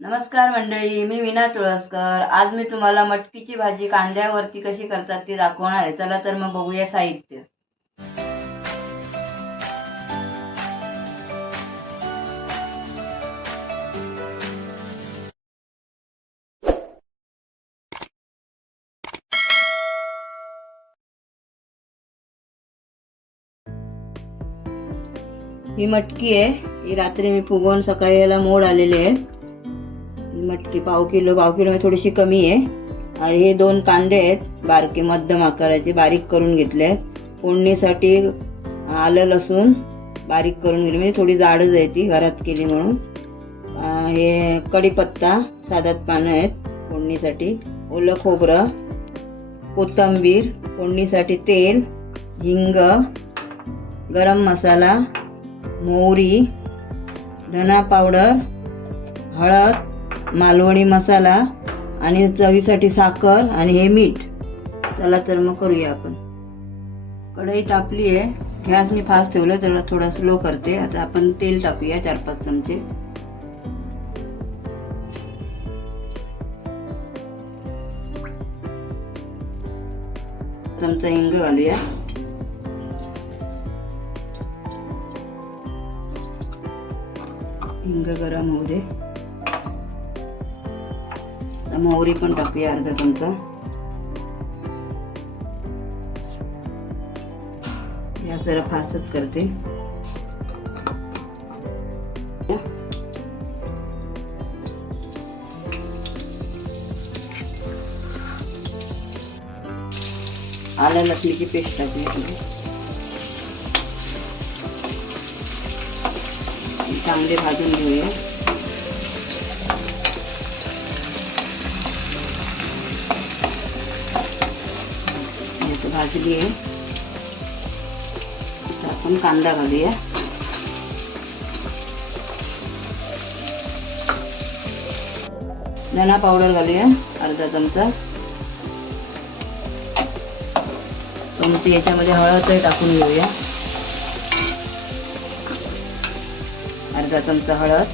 नमस्कार मंडळी, मी वीणा तुळसकर. आज मी तुम्हाला मटकीची भाजी कांद्यावरती कशी करतात ती दाखवणार आहे. चला तर मग बघूया साहित्य. ही मटकी आहे, ही रात्री मी फुगवून सकाळी याला मोड आलेले आहेत. ही मटकी पाव किलो म्हणजे थोडीशी कमी आहे. हे 2 कांदे आहेत बारके मध्यम आकाराचे, बारीक करून घेतले आहेत. फोडणीसाठी आलं लसूण बारीक करून घेतले, म्हणजे थोडी जाडच आहे ती, घरात केली म्हणून. हे कढीपत्ता 7-8 पानं आहेत फोडणीसाठी. ओलं खोबरं, कोथिंबीर, फोडणीसाठी तेल, हिंग, गरम मसाला, मोहरी, धना पावडर, हळद, मालवणी मसाला आणि चवीसाठी साखर आणि हे मीठ. चला तर मग करूया आपण. कढई तापली आहे, गॅस मी फास्ट ठेवलं तर थोडा स्लो करते. आता आपण तेल टाकूया 4-5 चमचे. चमचा हिंग घालूया. हिंग गरम होऊ दे. मोहरी पण टाकूया अर्धा चमचा. या जरा फासच करते. आलं लसणीची पेस्ट टाकली. चांगले भाजून घेऊया. भाजली आहे. आता आपण कांदा घालूया. धना पावडर घालूया अर्धा चमचा. चमची याच्यामध्ये हळद टाकून घेऊया. अर्धा चमचा हळद.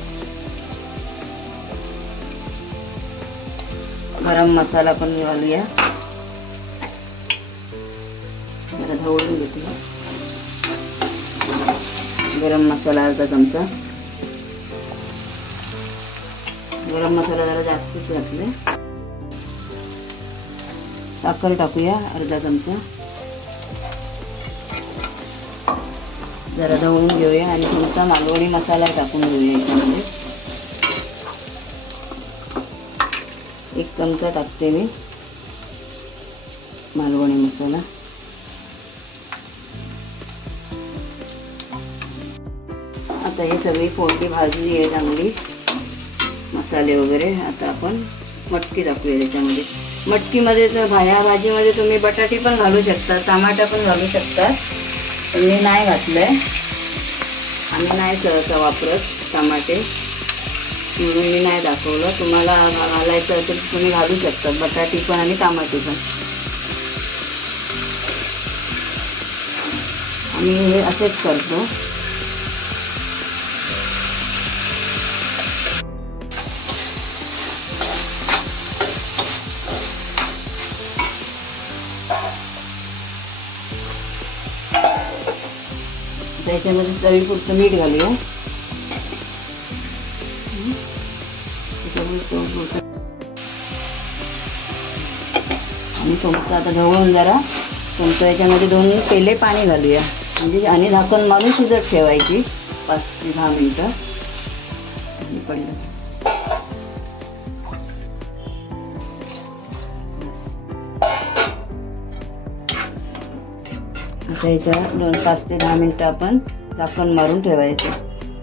गरम मसाला पण घालूया. जरा ढवळून घेते. गरम मसाला अर्धा चमचा. गरम मसाला जरा जास्तच घातले. साखर टाकूया अर्धा चमचा. जरा ढवळून घेऊया आणि थोडासा मालवणी मसाला टाकून घेऊया. याच्यामध्ये 1 चमचा टाकते मी मालवणी मसाला. आता हे सगळी फोडणी भाजली आहे चांगली, मसाले वगैरे. आता आपण मटकी टाकूया त्याच्यामध्ये. मटकीमध्ये तर ह्या भाजीमध्ये तुम्ही बटाटी पण घालू शकता, टमाटा पण घालू शकता. पण मी नाही घातलंय, आम्ही नाही सहसा वापरत टमाटे, म्हणून मी नाही दाखवलं. तुम्हाला घालायचं असेल तर तुम्ही घालू शकता बटाटी पण आणि टमाटे पण. आम्ही हे असेच करतो. त्याच्यामध्ये चवीपुरतं मीठ घालूया. आणि चमचा आता ढवळून जरा चमचा याच्यामध्ये 2 पेले पाणी घालूया. म्हणजे आणि झाकण मारून शिजत ठेवायची 5 ते 10 मिनिटं. आता याच्या 5 ते 10 मिनिटं आपण झाकण मारून ठेवायचं,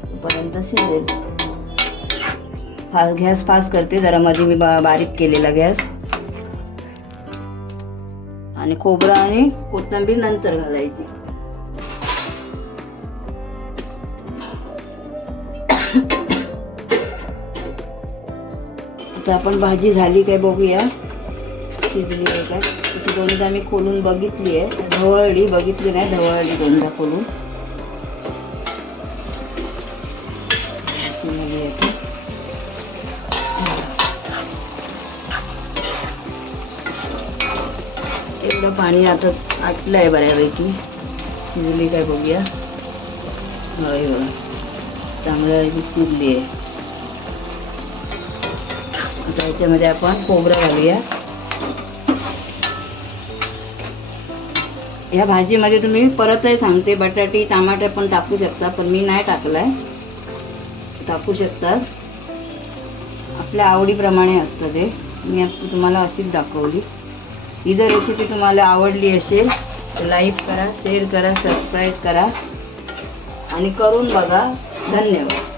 तोपर्यंत शिजेल. गॅस फास्ट करते जरा. मध्ये मी बारीक केलेला गॅस. आणि खोबरं आणि कोथिंबीर नंतर घालायची. आता आपण भाजी झाली काय बघूया, शिजली आहे काय. तशी 2दा मी खोलून बघितली आहे. ढवळली बघितली नाही, ढवळली 2दा खोलून. एवढं पाणी आता आटलं आहे बऱ्यापैकी. शिजली काय बघूया. होय बघा चांगलं शिजली आहे. आता याच्यामध्ये आपण खोबरं घालूया. या भाजीमध्ये तुम्ही परतही सांगते बटाटी टमाटर पण टाकू शकता, पण मी नाही टाकलाय. टाकू शकतात, आपल्या आवडीप्रमाणे असतं ते. मी आता तुम्हाला अशीच दाखवली. ही जर रेसिपी तुम्हाला आवडली असेल तर लाईक करा, शेअर करा, सबस्क्राईब करा आणि करून बघा. धन्यवाद.